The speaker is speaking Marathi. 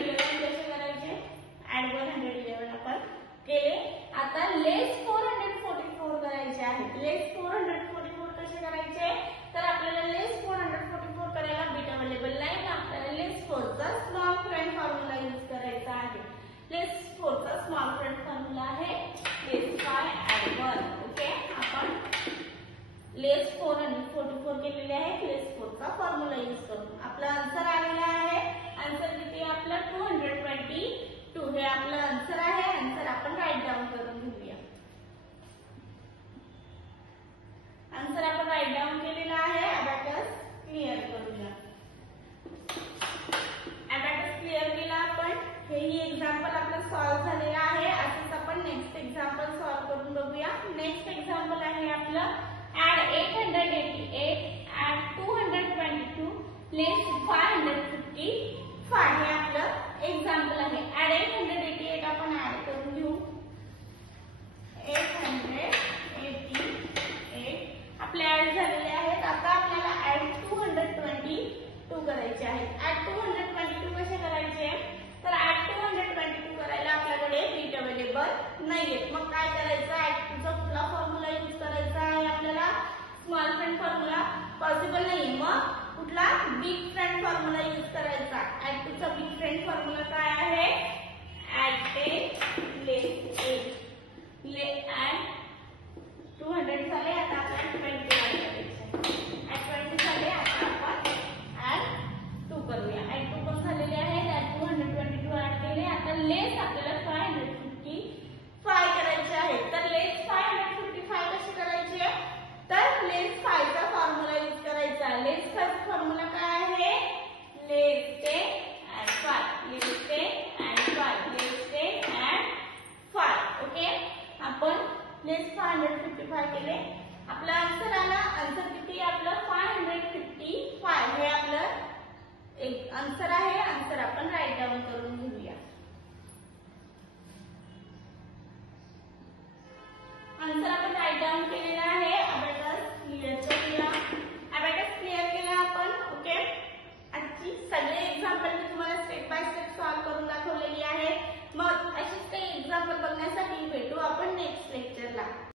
111 कसे करायचे, ऍड 111 आपण केले. आता लेस 444 करायचे आहेत. लेस 444 कसे करायचे, तर आपल्याला लेस 444 करायला बिट अवेलेबल नाही, आपल्याला लेस 4 चा स्मॉल फ्रेंड फॉर्म्युला यूज करायचा आहे. लेस 4 चा स्मॉल फ्रेंड फॉर्म्युला आहे लेस 5 ऍड 1. ओके, आपण लेस 444 केलेले आहे. लेस 4 चा फॉर्म्युला यूज करून आपला आन्सर आलेला आहे. आन्सर किती आपला 222. हे आपलं आन्सर आहे. आन्सर आपण राईट डाऊन करून घेऊया. आन्सर आपण राईट डाऊन केलेला आहे. अबॅकस क्लिअर करूया. अबॅकस क्लिअर केला आपण. हेही एक्झाम्पल आपलं सॉल्व्ह झालेलं आहे. असंच आपण नेक्स्ट एक्झाम्पल सॉल्व्ह करून बघूया. नेक्स्ट एक्झाम्पल आहे आपलं add 888 add 222 less 555. हे आपलं एक्झाम्पल आहे. add 888 आपण ऍड करून घेऊ. 888 आपले ऍड झालेले आहेत. आता आपल्याला add 222 करायचे आहेत. add 222 कसे करायचे, तर add 222 करायला आपल्याकडे बीट अवेलेबल नाहीये. मग काय करायचं, add चा कुठला फॉर्म्युला यूज करायचा आहे आपल्याला, स्मॉल फ्रेंड फॉर्म्युला पॉसिबल नाही. मग कुठला, बिग फ्रेंड फॉर्म्युला यूज करायचा. add चा बिग फ्रेंड फॉर्म्युला काय आहे, add 10 less 8 add 200 झाले. आता आपल्याला 20 करायचे. add 20 झाले. आता आपण add 2 करूया. add 2 पण झालेले आहेत. add 222 ऍड केले. आता लेस आपल्याला 555 करायचे आहे. तर लेस 555 कसे करायचे, तर लेस 5 चा फॉर्म्युला यूज करायचा. लेस 5 चा फॉर्म्युला काय आहे, लेस 10 ऍड 5 लेस 10 ऍड 5 लेस 10 ऍड 5. ओके, आपण लेस 555 केले. आपला आन्सर आला. आन्सर किती आपलं 555. हे आपलं एक आन्सर आहे. आन्सर आपण राईट डाऊन करून घेऊया. आन्सर आपण राईट डाऊन केले.